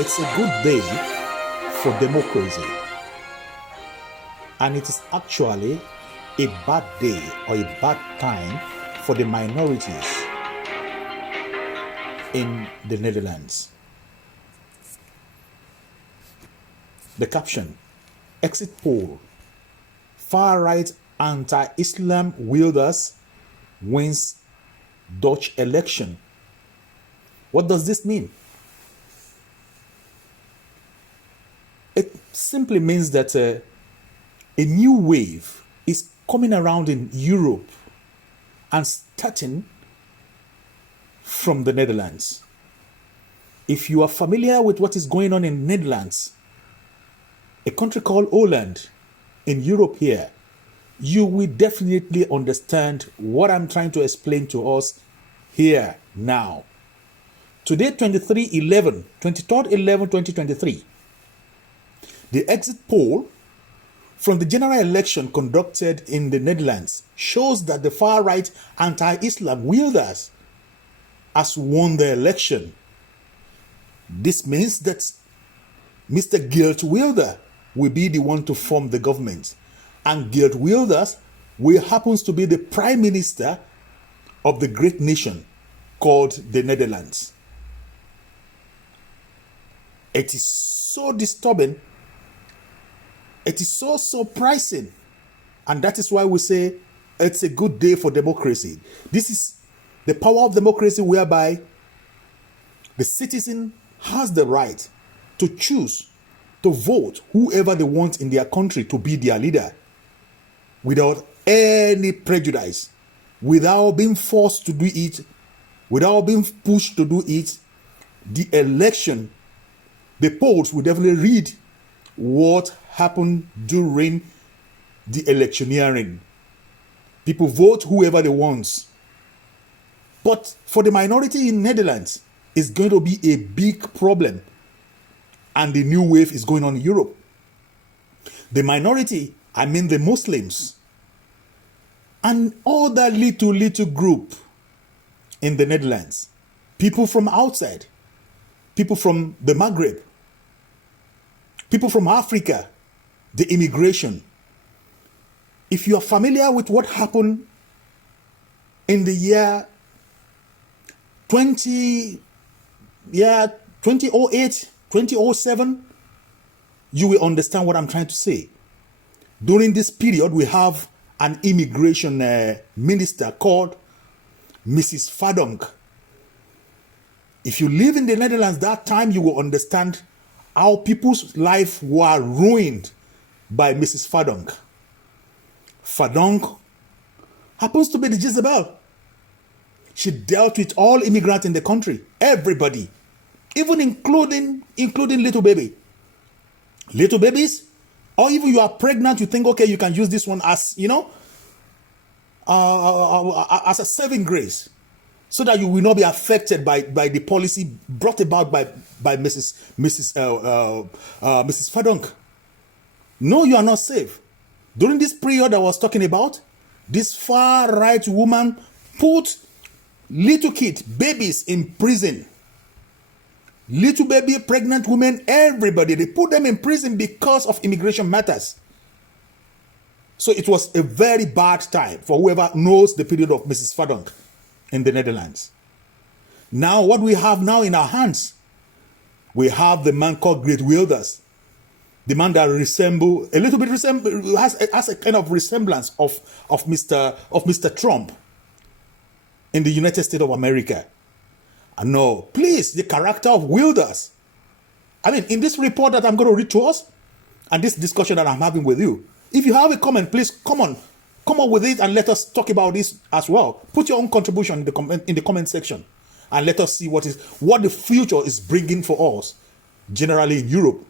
It's a good day for democracy, and it is actually a bad day or a bad time for the minorities in the Netherlands. The caption: Exit poll. Far-right anti-Islam wielders wins Dutch election. What does this mean? It simply means that a new wave is coming around in Europe and starting from the Netherlands. If you are familiar with what is going on in Netherlands, a country called Holland in Europe here, you will definitely understand what I'm trying to explain to us here now. Today, 23/11, 2023, the exit poll from the general election conducted in the Netherlands shows that the far-right anti-Islam wielders has won the election. This means that Mr. Geert will be the one to form the government. And Geert will happens to be the prime minister of the great nation called the Netherlands. It is so disturbing. It is so surprising. And that is why we say it's a good day for democracy. This is the power of democracy, whereby the citizen has the right to choose, to vote whoever they want in their country to be their leader without any prejudice, without being forced to do it, without being pushed to do it. The election, the polls will definitely read what happened during the electioneering. People vote whoever they want. But for the minority in Netherlands, it's going to be a big problem. And the new wave is going on in Europe. The minority, I mean the Muslims, and all that little group in the Netherlands, people from outside, people from the Maghreb, people from Africa, the immigration. If you are familiar with what happened in the year 2008, 2007, you will understand what I'm trying to say. During this period, we have an immigration minister called Mrs. Fadonk. If you live in the Netherlands that time, you will understand how people's life were ruined by Mrs. Fadonk. Fadonk happens to be the Jezebel. She dealt with all immigrants in the country, everybody, even including little baby. Little babies, or even you are pregnant, you think, okay, you can use this one as, as a saving grace, so that you will not be affected by the policy brought about by Mrs. Fadonk. No, you are not safe. During this period I was talking about, this far-right woman put little kids, babies in prison. Little baby, pregnant women, everybody, they put them in prison because of immigration matters. So it was a very bad time for whoever knows the period of Mrs. Fadonk in the Netherlands. Now, what we have now in our hands, we have the man called Geert Wilders, the man that has a kind of resemblance of Mr. Trump in the United States of America. And no, please, the character of Wilders. I mean, in this report that I'm going to read to us, and this discussion that I'm having with you, if you have a comment, please come up with it and let us talk about this as well. Put your own contribution in the comment section, and let us see what the future is bringing for us, generally in Europe,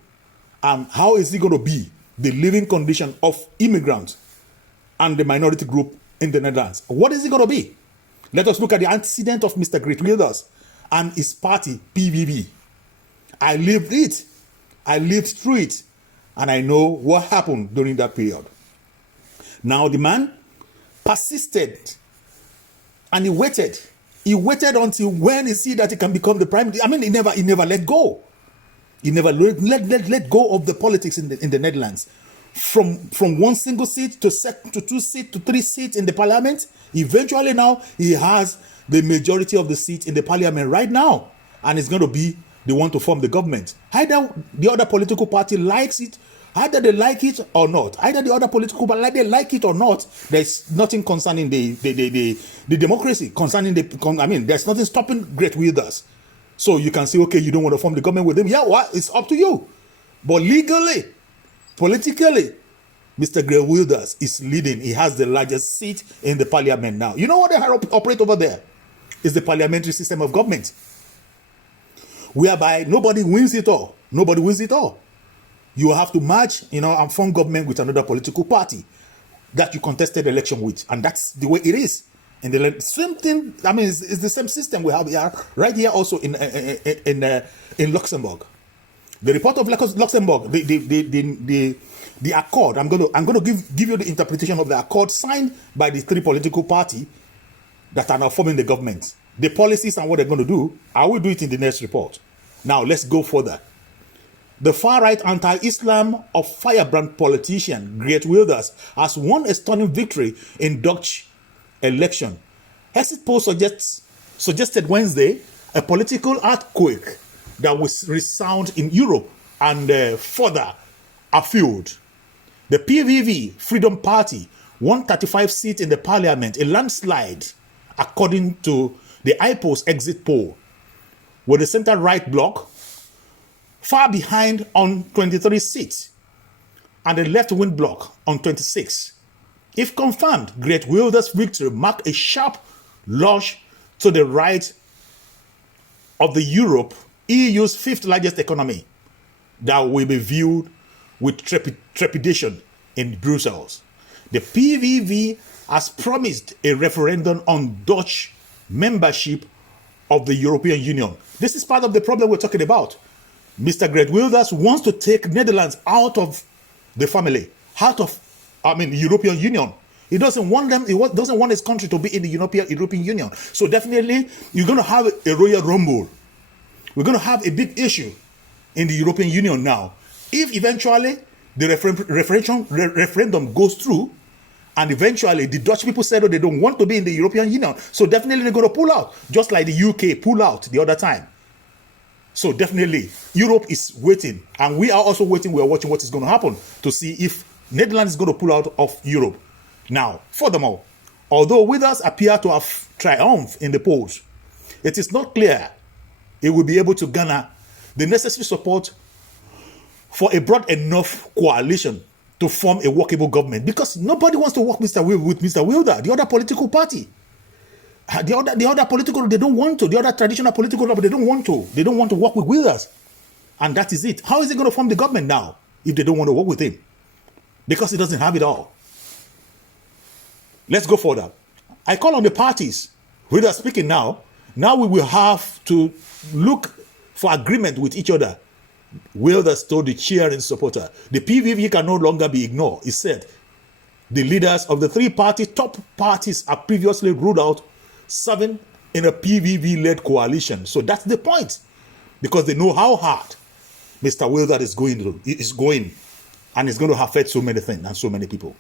and how is it going to be the living condition of immigrants and the minority group in the Netherlands. What is it going to be? Let us look at the antecedent of Mr. Geert Wilders and his party, PVV. I lived it. I lived through it. And I know what happened during that period. Now the man persisted and he waited. He waited until when he see that he can become the prime minister. I mean, he never let go. You never let go of the politics in the Netherlands. From one single seat to 2 seats to 3 seats in the parliament. Eventually now he has the majority of the seats in the parliament right now, and it's going to be the one to form the government. Either the other political party likes it, either they like it or not. Either the other political party they like it or not. There's nothing concerning the democracy. There's nothing stopping Geert Wilders. So you can say, okay, you don't want to form the government with him. Yeah, well, it's up to you. But legally, politically, Mr. Geert Wilders is leading. He has the largest seat in the parliament now. You know what they operate over there? It's the parliamentary system of government, whereby nobody wins it all. Nobody wins it all. You have to merge, and form government with another political party that you contested election with, and that's the way it is. And the same thing. It's the same system we have here, right here, also in Luxembourg. The report of Luxembourg, the accord. I'm going to give you the interpretation of the accord signed by the 3 political parties that are now forming the government. The policies and what they're going to do, I will do it in the next report. Now let's go further. The far-right anti-Islam of firebrand politician Geert Wilders has won a stunning victory in Dutch election. Exit poll suggested Wednesday a political earthquake that will resound in Europe and further afield. The PVV Freedom Party won 35 seats in the parliament, a landslide, according to the IPOS exit poll, with the center-right bloc far behind on 23 seats and the left-wing bloc on 26. If confirmed, Geert Wilders' victory marked a sharp luge to the right of the Europe, EU's 5th largest economy, that will be viewed with trepidation in Brussels. The PVV has promised a referendum on Dutch membership of the European Union. This is part of the problem we're talking about. Mr. Geert Wilders wants to take Netherlands out of the family, out of European Union. He doesn't want them. He doesn't want his country to be in the European Union. So definitely, you're going to have a Royal Rumble. We're going to have a big issue in the European Union now. If eventually the referendum goes through, and eventually the Dutch people said they don't want to be in the European Union, so definitely they're going to pull out, just like the UK pulled out the other time. So definitely, Europe is waiting, and we are also waiting. We are watching what is going to happen to see if Netherlands is going to pull out of Europe. Now, furthermore, although Wilders appear to have triumphed in the polls, it is not clear he will be able to garner the necessary support for a broad enough coalition to form a workable government, because nobody wants to work with Mr. Wilders, the other political party. The other political, they don't want to. The other traditional political, they don't want to. They don't want to work with Wilders. And that is it. How is he going to form the government now if they don't want to work with him? Because he doesn't have it all. Let's go further. I call on the parties who are speaking now. Now we will have to look for agreement with each other. Wilders told the cheering supporter, the PVV can no longer be ignored. He said, the leaders of the 3 top parties are previously ruled out serving in a PVV-led coalition. So that's the point, because they know how hard Mr. Wilders is going, and it's going to affect so many things and so many people.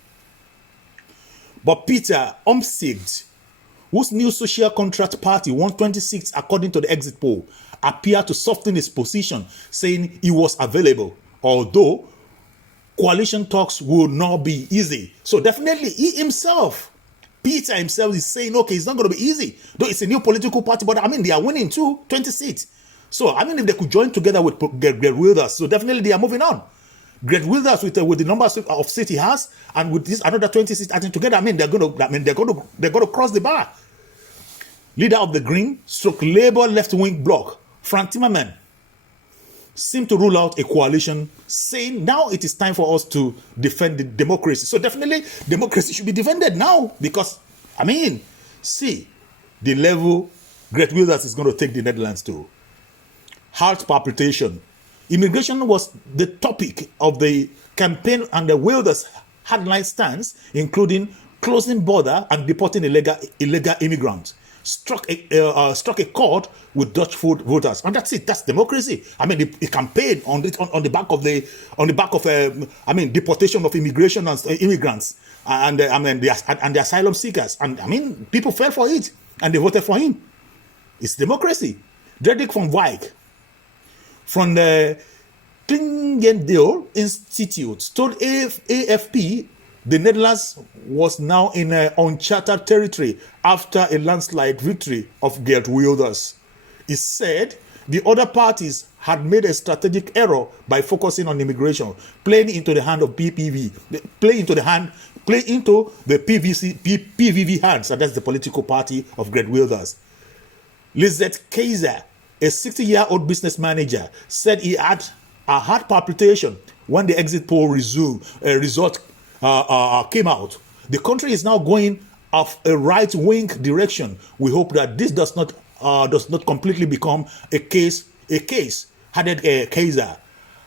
But Peter Omtzigt, whose new social contract party won 26 according to the exit poll, appeared to soften his position, saying he was available, although coalition talks will not be easy. So definitely Peter himself is saying, okay, it's not going to be easy. Though it's a new political party, but they are winning too, 20 seats. So, if they could join together with Geert Wilders, so definitely they are moving on. Geert Wilders with the number of seats he has, and with this another 20 seats adding together, they're going to cross the bar. Leader of the Green Labour left-wing bloc, Frank Timmermans, seemed to rule out a coalition, saying now it is time for us to defend the democracy. So definitely democracy should be defended now, because see the level Geert Wilders is going to take the Netherlands to. Heart palpitation. Immigration was the topic of the campaign, and the Wilders hardline stance, including closing border and deporting illegal immigrants. struck a chord with Dutch voters, and that's it. That's democracy. I mean, the campaign on the back of deportation of immigration and immigrants, and the asylum seekers, and I mean, people fell for it and they voted for him. It's democracy. Dredrick van Wyk from the Klingendeel Institute told AFP the Netherlands was now in uncharted territory after a landslide victory of Geert Wilders. He said the other parties had made a strategic error by focusing on immigration, playing into the hand of PPV, playing into the PVV hands, and that's the political party of Geert Wilders. Lizette Keizer, a 60-year-old business manager, said he had a heart palpitation when the exit poll result came out. The country is now going off a right-wing direction. We hope that this does not completely become a case. Added Keizer.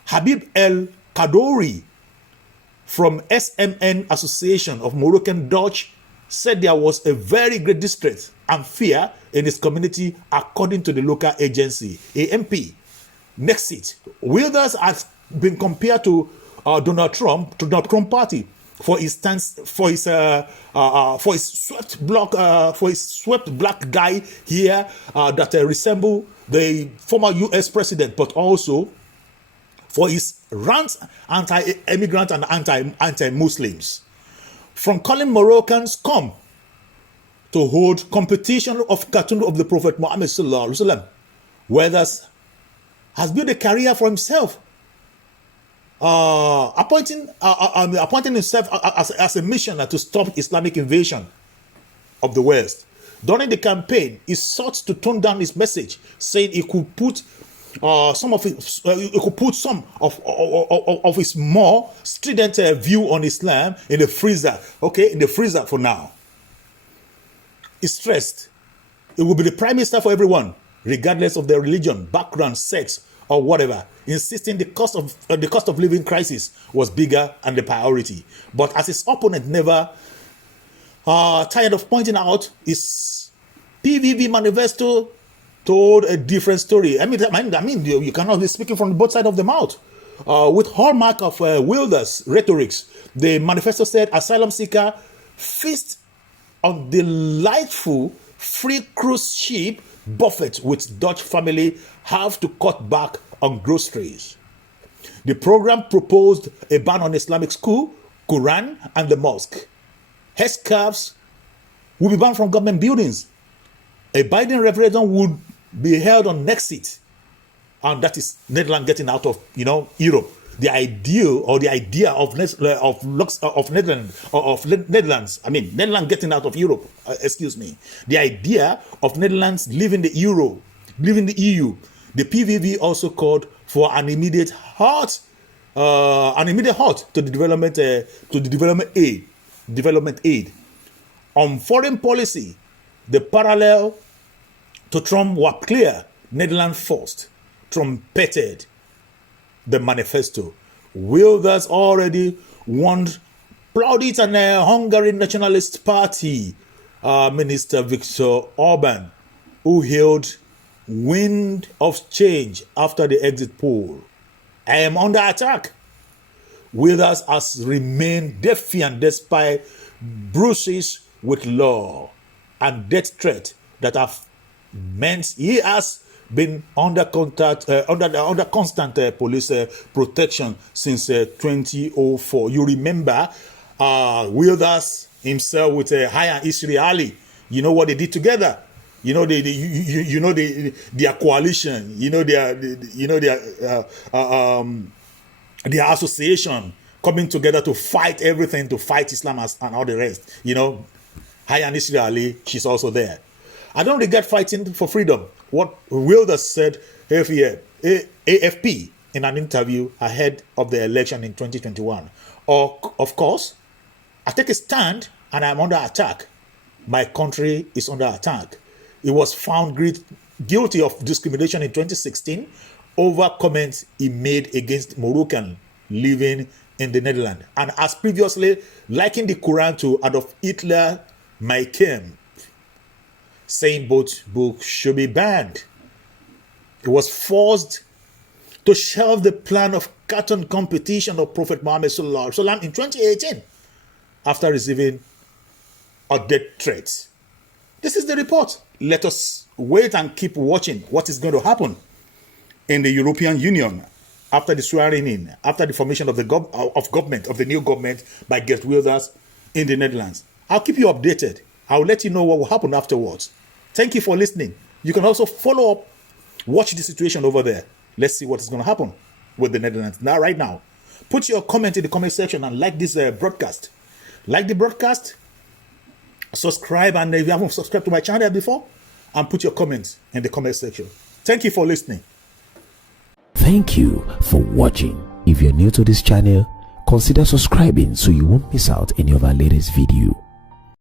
Habib El Kadouri from SMN Association of Moroccan Dutch said there was a very great distress and fear in his community, according to the local agency AMP. Next it, Wilders has been compared to Donald Trump party for his stance, for his swept black guy here that resemble the former U.S. president, but also for his rants anti-immigrant and anti-Muslims. From calling Moroccans come to hold competition of cartoon of the Prophet Muhammad sallallahu alaihi wasallam, Wilders has built a career for himself, appointing himself as a missioner to stop Islamic invasion of the West. During the campaign, he sought to tone down his message, saying he could put some of his more strident view on Islam in the freezer. Okay, in the freezer for now. He stressed it will be the prime minister for everyone, regardless of their religion, background, sex, or whatever, insisting the cost of living crisis was bigger and the priority. But as his opponent never tired of pointing out, his PVV manifesto told a different story. I mean, you cannot be speaking from both sides of the mouth. With hallmark of Wilders' rhetorics, the manifesto said asylum seeker feast on delightful free cruise ship buffet with Dutch family have to cut back on groceries. The program proposed a ban on Islamic school, Quran, and the mosque. Headscarves will be banned from government buildings. A Biden referendum would be held on Nexit, and that is Netherlands getting out of Europe. The idea of Netherlands. I mean, Netherlands getting out of Europe. The idea of Netherlands leaving the EU. The PVV also called for an immediate halt to the development aid. On foreign policy, the parallel to Trump were clear. Netherlands first. Trumpeted the manifesto. Wilders already warned Plaudit and Hungary Nationalist Party Minister Viktor Orban, who hailed wind of change after the exit poll. I am under attack. Wilders has remained defiant despite bruises with law and death threat that have meant he has been under constant police protection since 2004. You remember Wilders himself with Haya Israeli. You know what they did together. Their coalition. Their association coming together to fight everything, to fight Islam and all the rest. Haya Israeli, she's also there. I don't regret fighting for freedom. What Wilders said AFP in an interview ahead of the election in 2021. Of course, I take a stand and I'm under attack. My country is under attack. He was found guilty of discrimination in 2016 over comments he made against Moroccan living in the Netherlands. And as previously, liking the Quran to Adolf Hitler, my King, saying both books should be banned. He was forced to shelve the plan of cartoon competition of Prophet Muhammad Sallallahu Alaihi Wasallam in 2018 after receiving a death threat. This is the report. Let us wait and keep watching what is going to happen in the European Union after the swearing in, after the formation of the government, of the new government by Geert in the Netherlands. I'll keep you updated. I'll let you know what will happen afterwards. Thank you for listening. You can also follow up, watch the situation over there. Let's see what is going to happen with the Netherlands. Now, right now, put your comment in the comment section and like this broadcast. Like the broadcast, subscribe, and if you haven't subscribed to my channel before, and put your comments in the comment section. Thank you for listening. Thank you for watching. If you're new to this channel, consider subscribing so you won't miss out any of our latest video.